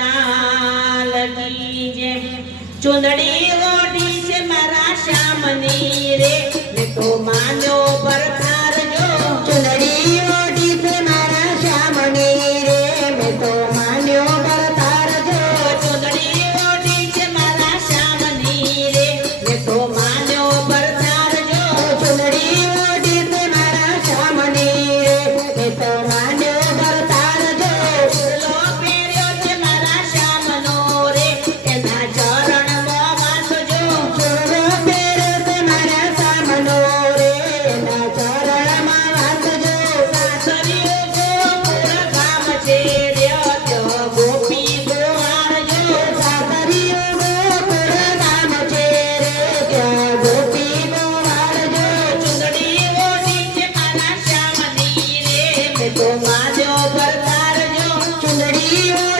લાલ કી જે ચુંદડી ઓઢી છે મારા શ્યામની રે. તો માધ્યો પર તારજો ચુંદડી